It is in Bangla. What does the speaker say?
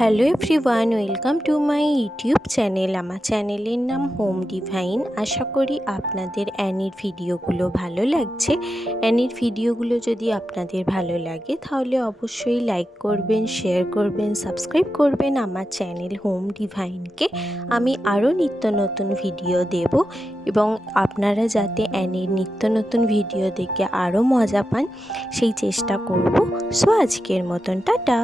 Hello everyone welcome to my YouTube channel আমার চ্যানেলের নাম হোম ডিভাইন আশা করি আপনাদের অ্যানির ভিডিওগুলো ভালো লাগছে। অ্যানির ভিডিওগুলো যদি আপনাদের ভালো লাগে, তাহলে অবশ্যই লাইক করবেন শেয়ার করবেন সাবস্ক্রাইব করবেন আমার চ্যানেল হোম ডিভাইনকে আমি আরও নিত্য নতুন ভিডিও দেব এবং আপনারা যাতে অ্যানির নিত্য নতুন ভিডিও দেখে আরও মজা পান, সেই চেষ্টা করব। সো আজকের মতন, টাটা!